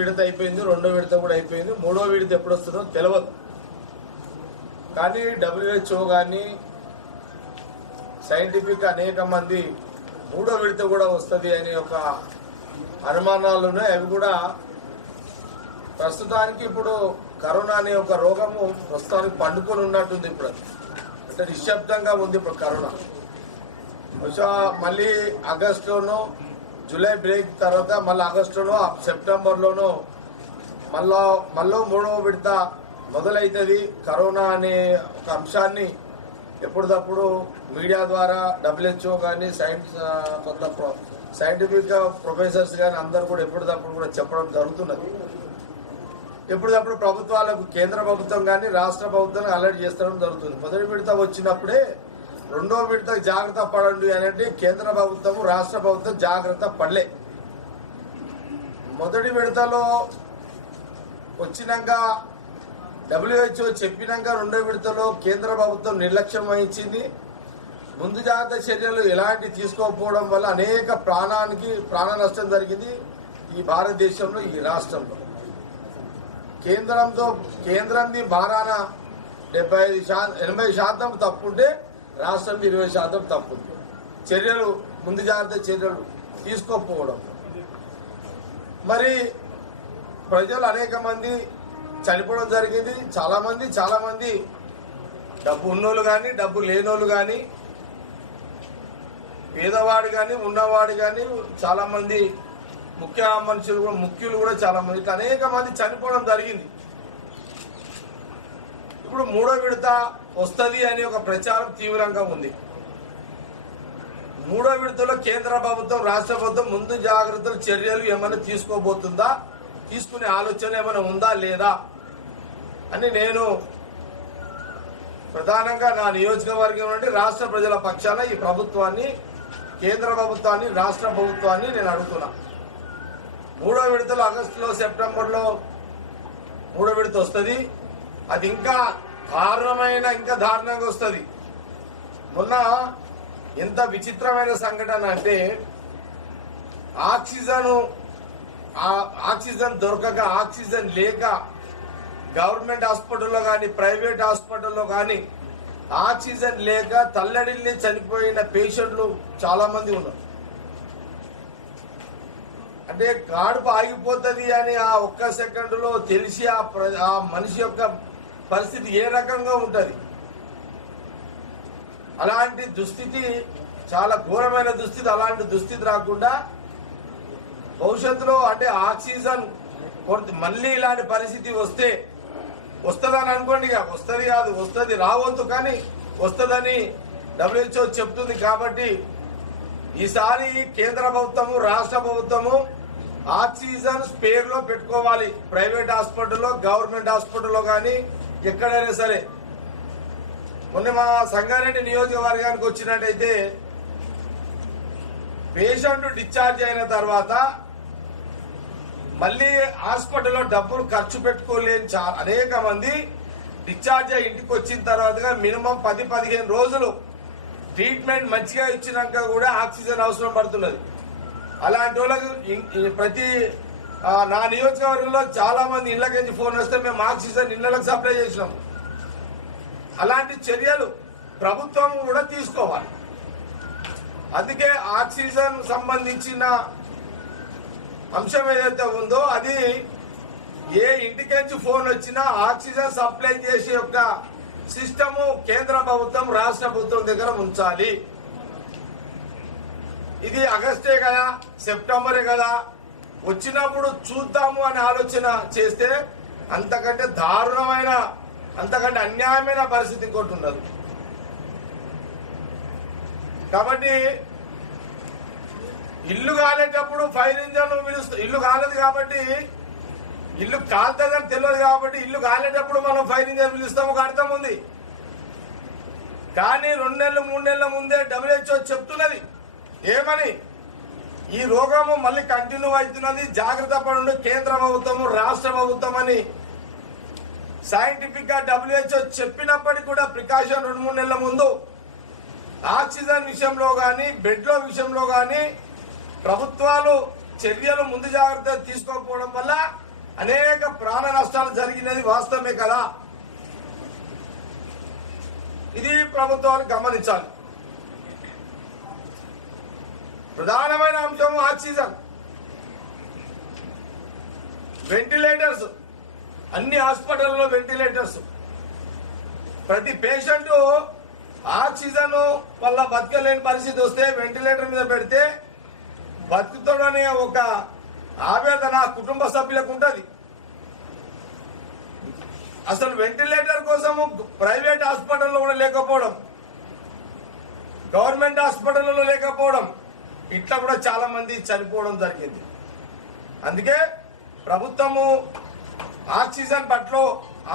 విడత అయిపోయింది రెండో విడత కూడా అయిపోయింది మూడో విడత ఎప్పుడు వస్తుందో తెలియదు కానీ డబ్ల్యూహెచ్ఓ కానీ సైంటిఫిక్ అనేక మంది మూడో విడత కూడా వస్తుంది అనే ఒక అనుమానాలు ఉన్నాయి. అవి కూడా ప్రస్తుతానికి ఇప్పుడు కరోనా అనే ఒక రోగము ప్రస్తుతానికి పండుకొని ఉన్నట్టుంది ఇప్పుడు అంటే నిశ్శబ్దంగా ఉంది ఇప్పుడు కరోనా. బహుశా మళ్ళీ ఆగస్టులోనో జూలై బ్రేక్ తర్వాత మళ్ళీ ఆగస్టులో సెప్టెంబర్లోనో మళ్ళా మళ్ళీ మూడవ విడత మొదలవుతుంది కరోనా అనే ఒక అంశాన్ని ఎప్పటికప్పుడు మీడియా ద్వారా డబ్ల్యూహెచ్ఓ కానీ సైన్స్ కొంత సైంటిఫిక్ ప్రొఫెసర్స్ కానీ అందరు కూడా ఎప్పటికప్పుడు కూడా చెప్పడం జరుగుతున్నది. ఎప్పటికప్పుడు ప్రభుత్వాలకు కేంద్ర ప్రభుత్వం కానీ రాష్ట్ర ప్రభుత్వం అలర్ట్ చేస్తడం జరుగుతుంది. మొదటి విడత వచ్చినప్పుడే రెండో విడత జాగ్రత్త పడండి అని అంటే కేంద్ర ప్రభుత్వం రాష్ట్ర ప్రభుత్వం జాగ్రత్త పడలే. మొదటి విడతలో వచ్చినాక డబ్ల్యూహెచ్ఓ చెప్పినాక రెండో విడతలో కేంద్ర ప్రభుత్వం నిర్లక్ష్యం వహించింది. ముందు జాగ్రత్త చర్యలు ఎలాంటి తీసుకోకపోవడం వల్ల అనేక ప్రాణానికి ప్రాణ నష్టం జరిగింది ఈ భారతదేశంలో ఈ రాష్ట్రంలో. కేంద్రంతో కేంద్రంది భారాన డెబ్బై ఐదు శాతం ఎనభై శాతం తప్పుంటే రాష్ట్రం ఇరవై శాతం తప్పుంది చర్యలు ముందు జాగ్రత్త చర్యలు తీసుకోకపోవడం. మరి ప్రజలు అనేక మంది చనిపోవడం జరిగింది. చాలామంది చాలామంది డబ్బు ఉన్నోళ్ళు కానీ డబ్బు లేనోళ్ళు కానీ పేదవాడు కానీ ఉన్నవాడు కానీ చాలామంది ముఖ్య మనుషులు కూడా ముఖ్యులు కూడా చాలా మంది అనేక మంది చనిపోవడం జరిగింది. ఇప్పుడు మూడో విడత వస్తుంది అనే ఒక ప్రచారం తీవ్రంగా ఉంది. మూడో విడతలో కేంద్ర ప్రభుత్వం రాష్ట్ర ప్రభుత్వం ముందు జాగ్రత్తలు చర్యలు ఏమైనా తీసుకోబోతుందా? తీసుకునే ఆలోచన ఏమైనా ఉందా లేదా? అని నేను ప్రధానంగా నా నియోజకవర్గం నుండి రాష్ట్ర ప్రజల పక్షాన ఈ ప్రభుత్వాన్ని కేంద్ర ప్రభుత్వాన్ని రాష్ట్ర ప్రభుత్వాన్ని నేను అడుగుతున్నా. మూడో విడతలు ఆగస్టులో సెప్టెంబర్లో మూడో విడత వస్తుంది. అది ఇంకా దారుణమైన ఇంకా దారుణంగా వస్తుంది. మొన్న ఎంత విచిత్రమైన సంఘటన అంటే ఆక్సిజన్ ఆక్సిజన్ దొరకక ఆక్సిజన్ లేక గవర్నమెంట్ హాస్పిటల్లో కానీ ప్రైవేట్ హాస్పిటల్లో కానీ ఆక్సిజన్ లేక తల్లడిల్లి చనిపోయిన పేషెంట్లు చాలా మంది ఉన్నారు. అంటే కాడుపు ఆగిపోతుంది అని ఆ ఒక్క సెకండ్లో తెలిసి ఆ ప్ర- ఆ మనిషి యొక్క పరిస్థితి ఏ రకంగా ఉంటుంది? అలాంటి దుస్థితి చాలా ఘోరమైన దుస్థితి అలాంటి దుస్థితి రాకుండా భవిష్యత్తులో అంటే ఆక్సిజన్ కొంత మళ్ళీ ఇలాంటి పరిస్థితి వస్తే వస్తుందని అనుకోండి ఇక వస్తుంది కాదు వస్తుంది రావద్దు కానీ వస్తుందని డబ్ల్యూహెచ్ఓ చెప్తుంది కాబట్టి ఈసారి కేంద్ర ప్రభుత్వము రాష్ట్ర ప్రభుత్వము ఆక్సిజన్ స్పేర్లో పెట్టుకోవాలి. ప్రైవేట్ హాస్పిటల్లో గవర్నమెంట్ హాస్పిటల్లో కానీ ఎక్కడైనా సరే. మొన్న మా సంగారెడ్డి నియోజకవర్గానికి వచ్చినట్టయితే పేషెంట్ డిశ్చార్జ్ అయిన తర్వాత మళ్ళీ హాస్పిటల్లో డబ్బులు ఖర్చు పెట్టుకోలేని చా- అనేక మంది డిశ్చార్జ్ అయ్యి ఇంటికి వచ్చిన తర్వాత మినిమం పది పదిహేను రోజులు ట్రీట్మెంట్ మంచిగా ఇచ్చినాక కూడా ఆక్సిజన్ అవసరం పడుతున్నది. అలాంటి వాళ్ళకి ప్రతి నా నియోజకవర్గంలో చాలా మంది ఇళ్ళకి ఫోన్ వస్తే మేము ఆక్సిజన్ ఇళ్ళకి సప్లై చేసినాం. అలాంటి చర్యలు ప్రభుత్వం కూడా తీసుకోవాలి. అందుకే ఆక్సిజన్ సంబంధించిన అంశం ఏదైతే ఉందో అది ఏ ఇంటికెంచి ఫోన్ వచ్చినా ఆక్సిజన్ సప్లై చేసే యొక్క సిస్టము కేంద్ర ప్రభుత్వం రాష్ట్ర ప్రభుత్వం దగ్గర ఉంచాలి. ఇది ఆగస్టే కదా సెప్టెంబరే కదా వచ్చినప్పుడు చూద్దాము అనే ఆలోచన చేస్తే అంతకంటే దారుణమైన అంతకంటే అన్యాయమైన పరిస్థితి ఇంకోటి ఉండదు. కాబట్టి ఇల్లు కాలేటప్పుడు ఫైర్ ఇంజన్ పిలుస్తూ ఇల్లు కాలేదు కాబట్టి ఇల్లు కాలుతుందని తెలియదు కాబట్టి ఇల్లు కాలేటప్పుడు మనం ఫైర్ ఇంజన్ పిలుస్తాము ఒక అర్థం ఉంది. కానీ రెండు నెలలు మూడు నెలల ముందే డబ్ల్యూహెచ్ఓ చెప్తున్నది ఏమని? ఈ రోగము మళ్ళీ కంటిన్యూ అవుతున్నది. జాగ్రత్త పడండి. కేంద్ర ప్రభుత్వము రాష్ట్ర ప్రభుత్వం అని సైంటిఫిక్గా డబ్ల్యూహెచ్ఓ చెప్పినప్పటికీ కూడా ప్రికాషన్ రెండు మూడు నెలల ముందు ఆక్సిజన్ విషయంలో కానీ బెడ్ల విషయంలో కానీ ప్రభుత్వాలు చర్యలు ముందు జాగ్రత్త తీసుకోకపోవడం వల్ల అనేక ప్రాణ నష్టాలు జరిగినది వాస్తవమే కదా. ఇది ప్రభుత్వాలు గమనించాలి. ప్రధానమైన అంశం ఆక్సిజన్. వెంటిలేటర్స్ అన్ని హాస్పిటల్లో వెంటిలేటర్స్. ప్రతి పేషెంట్ ఆక్సిజన్ వల్ల బతకలేని పరిస్థితి వస్తే వెంటిలేటర్ మీద పెడితే బతుకుతాడనే ఒక ఆవేదన కుటుంబ సభ్యులకు ఉంటుంది. అసలు వెంటిలేటర్ కోసము ప్రైవేట్ హాస్పిటల్లో కూడా లేకపోవడం గవర్నమెంట్ హాస్పిటల్లో లేకపోవడం ఇట్లా కూడా చాలా మంది చనిపోవడం జరిగింది. అందుకే ప్రభుత్వము ఆక్సిజన్ పట్ల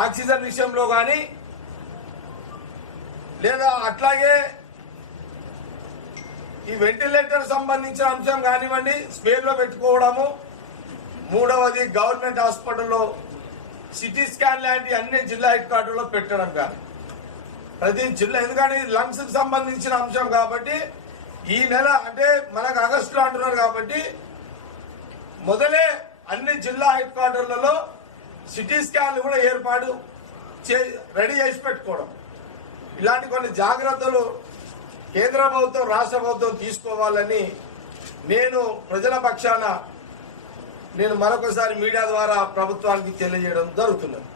ఆక్సిజన్ విషయంలో కానీ లేదా అట్లాగే ఈ వెంటిలేటర్ సంబంధించిన అంశం కానివ్వండి స్పేర్లో పెట్టుకోవడము మూడవది గవర్నమెంట్ హాస్పిటల్లో సిటీ స్కాన్ లాంటి అన్ని జిల్లా హెడ్ క్వార్టర్లో పెట్టడం కానీ. ప్రతి జిల్లా ఎందుకంటే లంగ్స్కి సంబంధించిన అంశం కాబట్టి ఈ నెల అంటే మనకు ఆగస్టులో అంటున్నారు కాబట్టి మొదలే అన్ని జిల్లా హెడ్ క్వార్టర్లలో సిటీ స్కాన్లు కూడా ఏర్పాటు చే రెడీ చేసి పెట్టుకోవడం. ఇలాంటి కొన్ని జాగ్రత్తలు కేంద్ర ప్రభుత్వం రాష్ట్ర ప్రభుత్వం తీసుకోవాలని నేను ప్రజల పక్షాన నేను మరొకసారి మీడియా ద్వారా ప్రభుత్వానికి తెలియజేయడం జరుగుతున్నది.